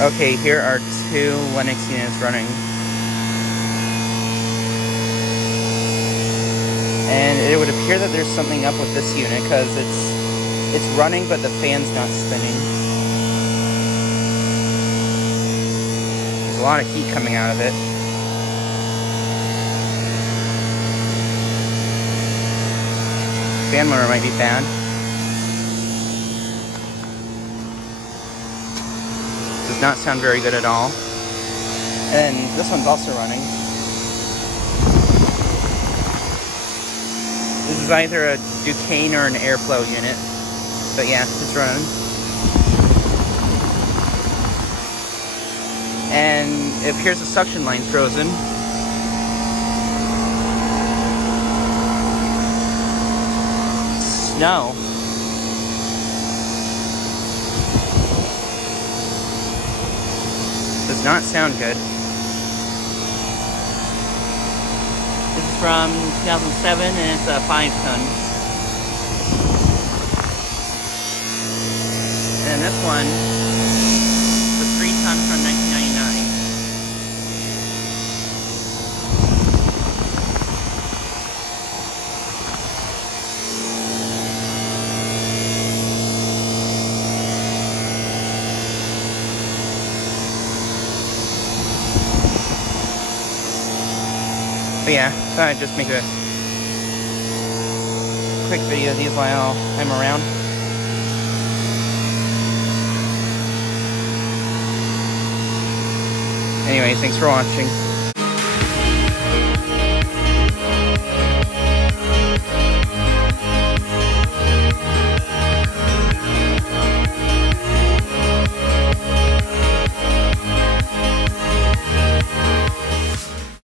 Okay, here are two Lennox units running. And it would appear that there's something up with this unit because it's running but the fan's not spinning. There's a lot of heat coming out of it. Fan motor might be bad. Does not sound very good at all. And this one's also running. This is either a Duquesne or an Aire-Flo unit. But yeah, it's running. And it appears the suction line frozen. Snow. Does not sound good. This is from 2007 and it's a 5-ton. And this one is a 3-ton from 1999. But yeah, thought I'd just make a quick video of these while I'm around. Anyways, thanks for watching.